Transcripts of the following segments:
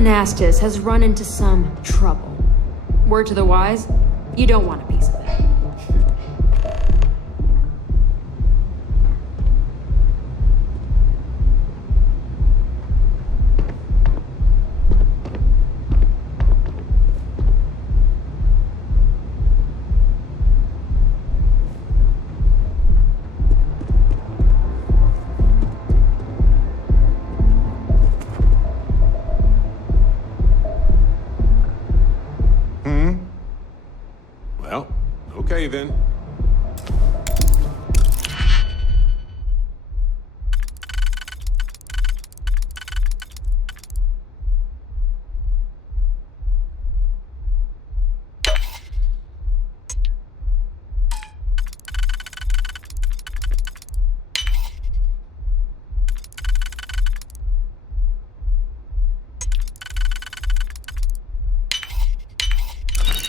Anastas has run into some trouble. Word to the wise, you don't want a piece of it. Okay, then.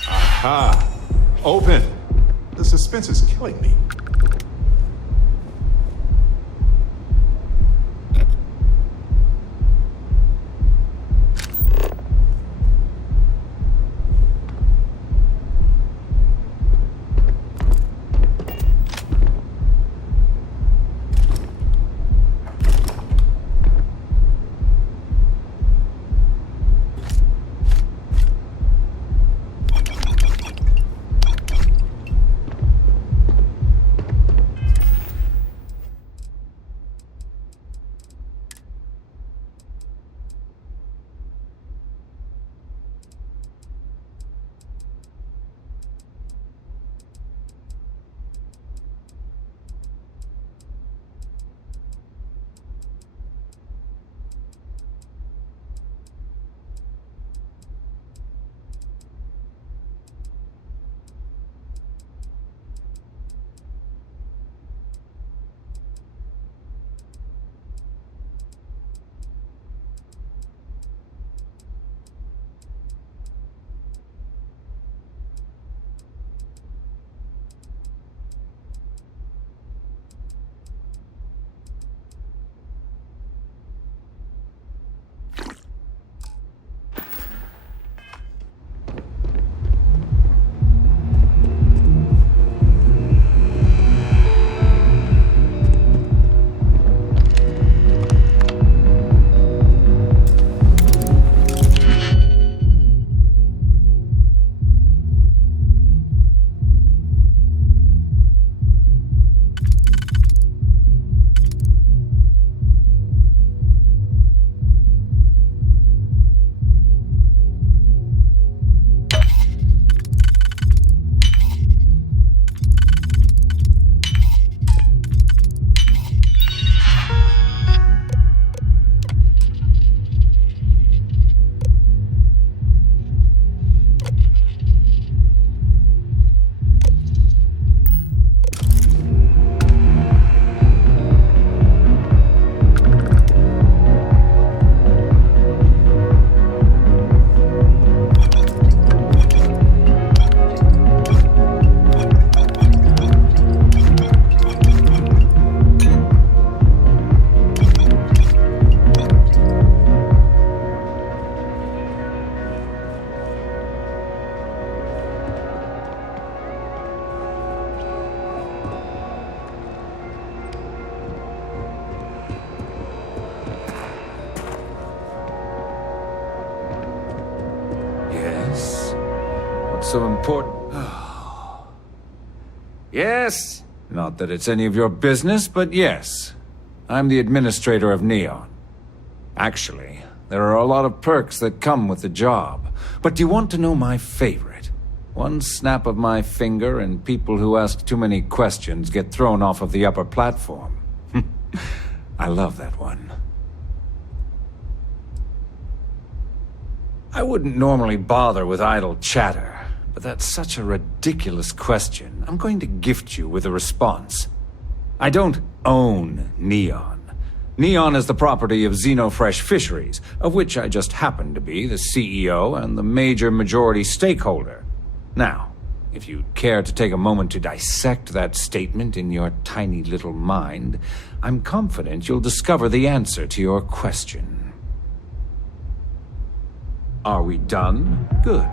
Aha! Open! The suspense is killing me. So important. Yes? Not that it's any of your business, but yes. I'm the administrator of Neon. Actually, there are a lot of perks that come with the job. But do you want to know my favorite? One snap of my finger and people who ask too many questions get thrown off of the upper platform. I love that one. I wouldn't normally bother with idle chatter, but that's such a ridiculous question. I'm going to gift you with a response. I don't own Neon. Neon is the property of Xenofresh Fisheries, of which I just happen to be the CEO and the majority stakeholder. Now, if you'd care to take a moment to dissect that statement in your tiny little mind, I'm confident you'll discover the answer to your question. Are we done? Good.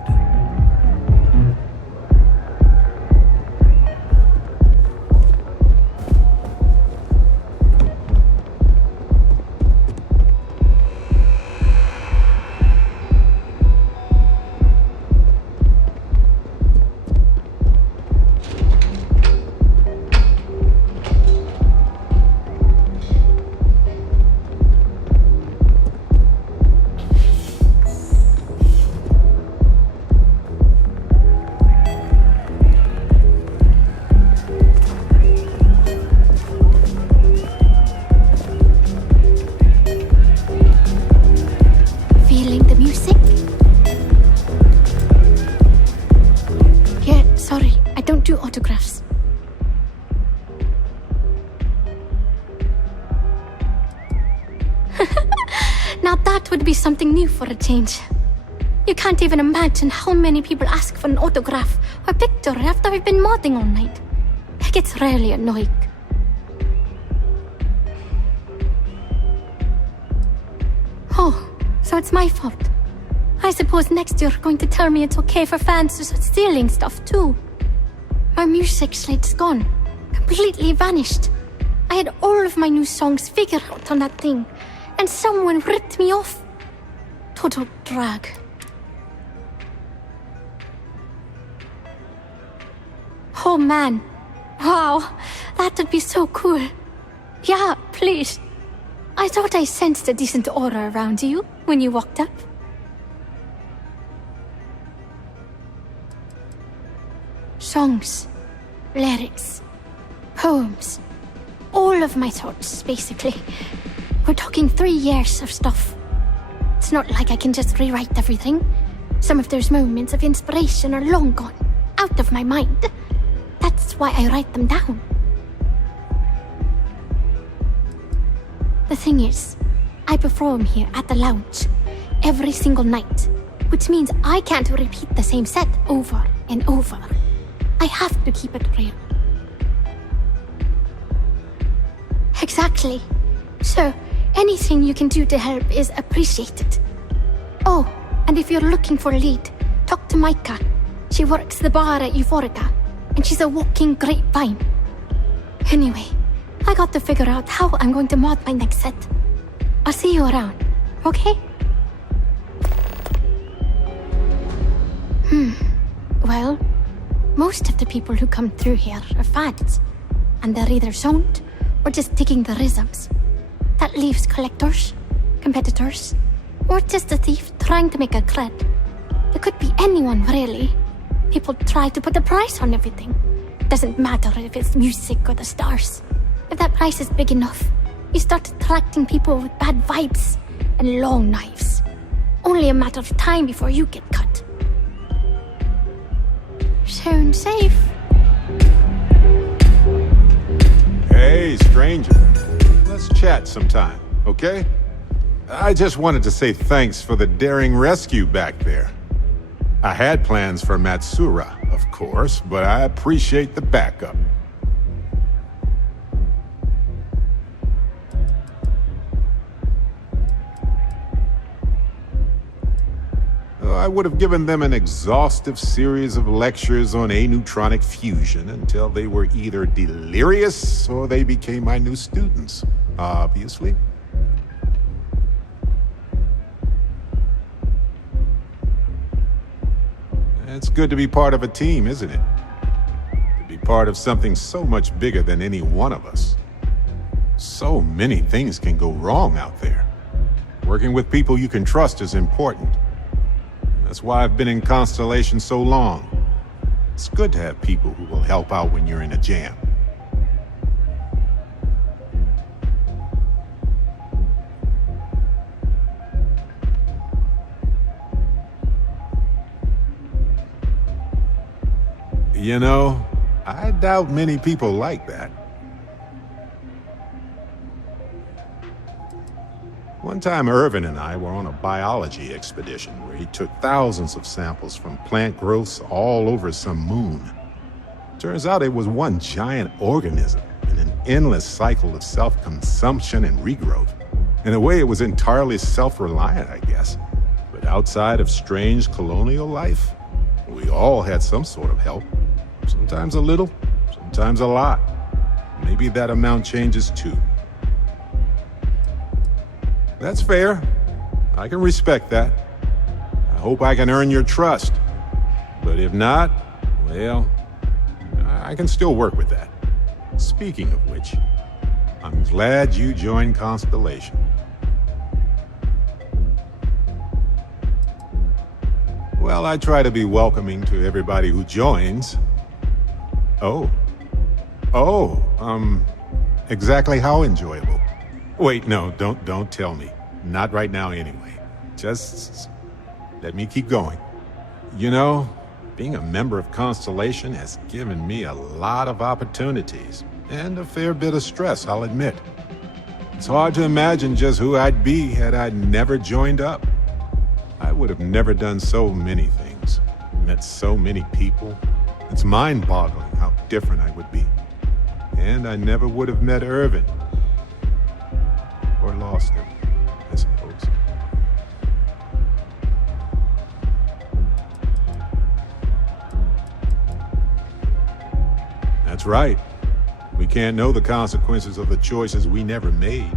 Autographs. Now that would be something new for a change. You can't even imagine how many people ask for an autograph or picture after we've been modding all night. It gets really annoying. Oh, so it's my fault. I suppose next you're going to tell me it's okay for fans to start stealing stuff too. My music slate's gone. Completely vanished. I had all of my new songs figured out on that thing, and someone ripped me off. Total drag. Oh man. Wow, that would be so cool. Yeah, please. I thought I sensed a decent aura around you when you walked up. Songs, lyrics, poems, all of my thoughts, basically. We're talking 3 years of stuff. It's not like I can just rewrite everything. Some of those moments of inspiration are long gone, out of my mind. That's why I write them down. The thing is, I perform here at the lounge every single night, which means I can't repeat the same set over and over. I have to keep it real. Exactly. So, anything you can do to help is appreciated. Oh, and if you're looking for a lead, talk to Micah. She works the bar at Euphorica, and she's a walking grapevine. Anyway, I got to figure out how I'm going to mod my next set. I'll see you around, okay? Well, most of the people who come through here are fans, and they're either zoned or just digging the rhythms. That leaves collectors, competitors, or just a thief trying to make a cred. It could be anyone, really. People try to put a price on everything. Doesn't matter if it's music or the stars. If that price is big enough, you start attracting people with bad vibes and long knives. Only a matter of time before you get cut. Sound safe. Hey, stranger. Let's chat sometime, okay? I just wanted to say thanks for the daring rescue back there. I had plans for Matsura, of course, but I appreciate the backup. I would have given them an exhaustive series of lectures on aneutronic fusion until they were either delirious or they became my new students, obviously. It's good to be part of a team, isn't it? To be part of something so much bigger than any one of us. So many things can go wrong out there. Working with people you can trust is important. That's why I've been in Constellation so long. It's good to have people who will help out when you're in a jam. You know, I doubt many people like that. One time, Irvin and I were on a biology expedition where he took thousands of samples from plant growths all over some moon. Turns out it was one giant organism in an endless cycle of self-consumption and regrowth. In a way, it was entirely self-reliant, I guess. But outside of strange colonial life, we all had some sort of help. Sometimes a little, sometimes a lot. Maybe that amount changes too. That's fair. I can respect that. I hope I can earn your trust. But if not, well, I can still work with that. Speaking of which, I'm glad you joined Constellation. Well, I try to be welcoming to everybody who joins. Oh, exactly how enjoyable? Wait, no, don't tell me. Not right now anyway. Just let me keep going. You know, being a member of Constellation has given me a lot of opportunities, and a fair bit of stress, I'll admit. It's hard to imagine just who I'd be had I never joined up. I would have never done so many things, met so many people. It's mind-boggling how different I would be. And I never would have met Irvin. Or lost him, I suppose. That's right. We can't know the consequences of the choices we never made,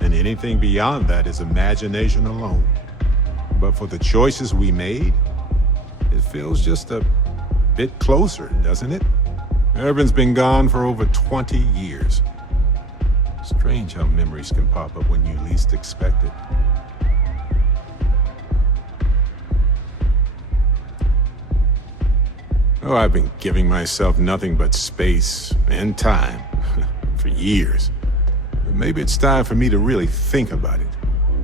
and anything beyond that is imagination alone. But for the choices we made, it feels just a bit closer, doesn't it? Irvin's been gone for over 20 years. Strange how memories can pop up when you least expect it. Oh, I've been giving myself nothing but space and time for years. But maybe it's time for me to really think about it.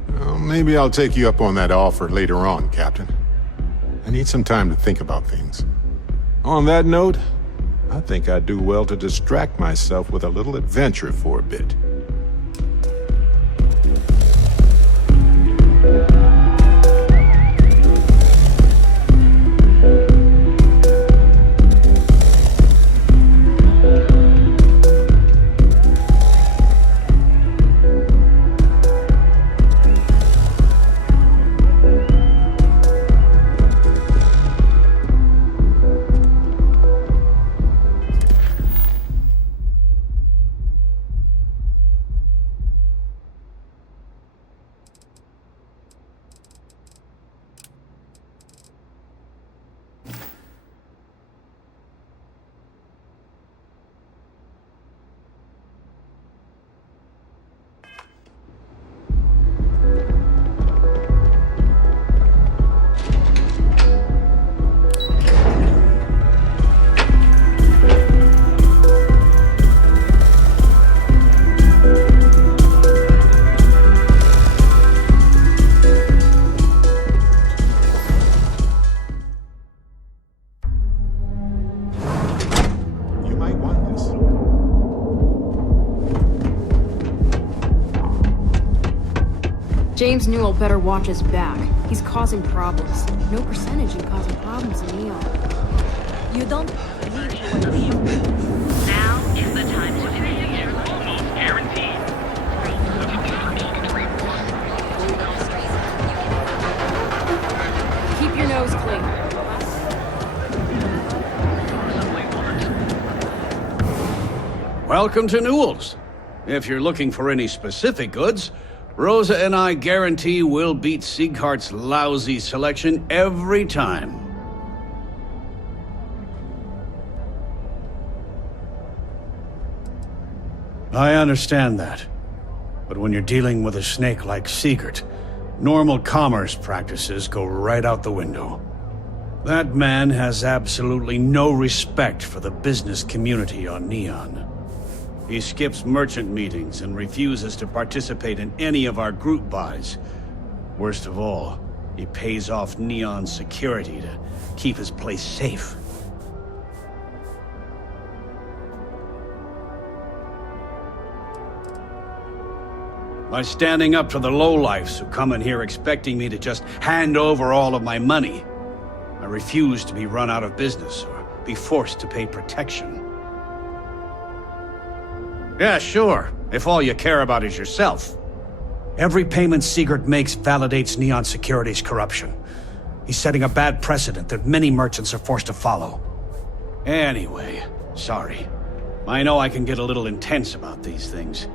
Well, maybe I'll take you up on that offer later on, Captain. I need some time to think about things. On that note, I think I'd do well to distract myself with a little adventure for a bit. James Newell better watch his back. He's causing problems. No percentage in causing problems in Neon. You don't need to. Now is the time to finish. Almost guaranteed. Keep your nose clean. Welcome to Newell's. If you're looking for any specific goods, Rosa and I guarantee we'll beat Sieghart's lousy selection every time. I understand that. But when you're dealing with a snake like Siegert, normal commerce practices go right out the window. That man has absolutely no respect for the business community on Neon. He skips merchant meetings and refuses to participate in any of our group buys. Worst of all, he pays off Neon security to keep his place safe. By standing up to the lowlifes who come in here expecting me to just hand over all of my money, I refuse to be run out of business or be forced to pay protection. Yeah, sure, if all you care about is yourself. Every payment Sigurd makes validates Neon Security's corruption. He's setting a bad precedent that many merchants are forced to follow. Anyway, sorry. I know I can get a little intense about these things.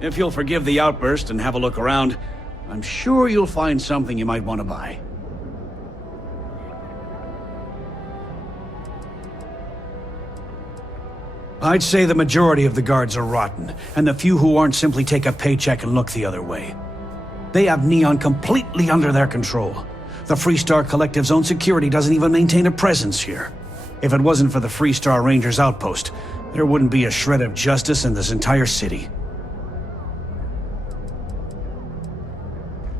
If you'll forgive the outburst and have a look around, I'm sure you'll find something you might want to buy. I'd say the majority of the guards are rotten, and the few who aren't simply take a paycheck and look the other way. They have Neon completely under their control. The Freestar Collective's own security doesn't even maintain a presence here. If it wasn't for the Freestar Rangers outpost, there wouldn't be a shred of justice in this entire city.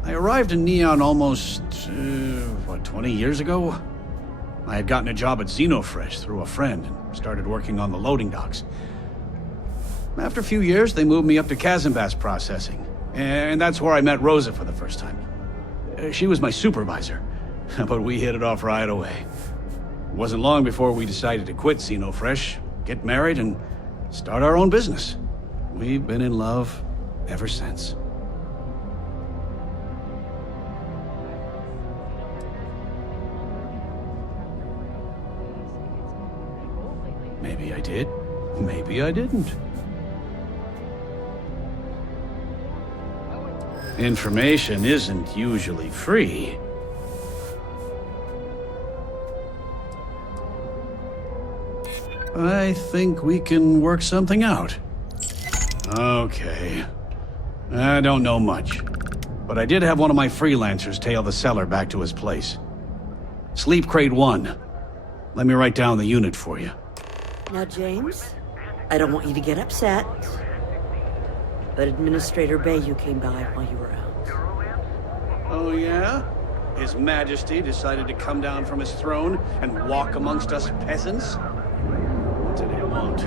I arrived in Neon almost, 20 years ago? I had gotten a job at Xenofresh through a friend and started working on the loading docks. After a few years, they moved me up to Kazanbas processing, and that's where I met Rosa for the first time. She was my supervisor, but we hit it off right away. It wasn't long before we decided to quit Xenofresh, get married, and start our own business. We've been in love ever since. Maybe I did. Maybe I didn't. Information isn't usually free. I think we can work something out. Okay. I don't know much, but I did have one of my freelancers tail the seller back to his place. Sleep Crate 1. Let me write down the unit for you. Now, James, I don't want you to get upset, but Administrator Bayou came by while you were out. Oh, yeah? His Majesty decided to come down from his throne and walk amongst us peasants? What did he want?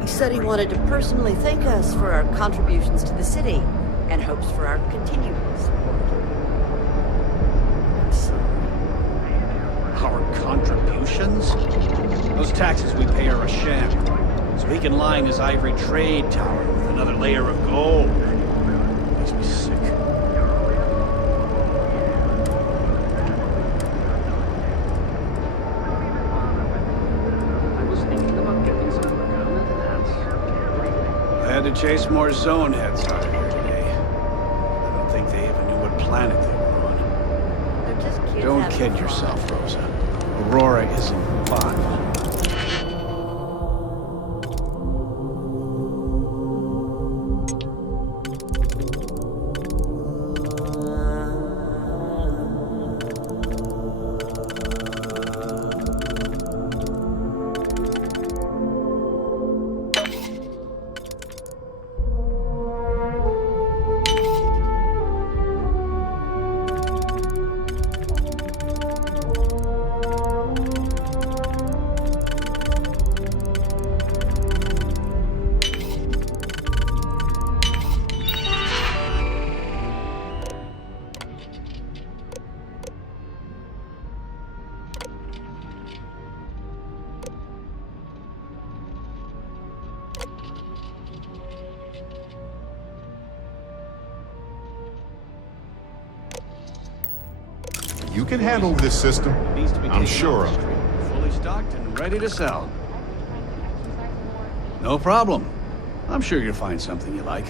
He said he wanted to personally thank us for our contributions to the city and hopes for our continued support. I'm sorry. Our contributions? Those taxes we pay are a sham, so he can line his ivory trade tower with another layer of gold. Makes me sick. I was thinking about getting some permanent hats. I had to chase more zone heads out of here today. I don't think they even knew what planet they were on. They're just kids Don't having kid fun. yourself, Rosa. Aurora isn't fun. You can handle this system. Needs to be I'm taken sure off of the it. street, fully stocked and ready to sell. No problem. I'm sure you'll find something you like.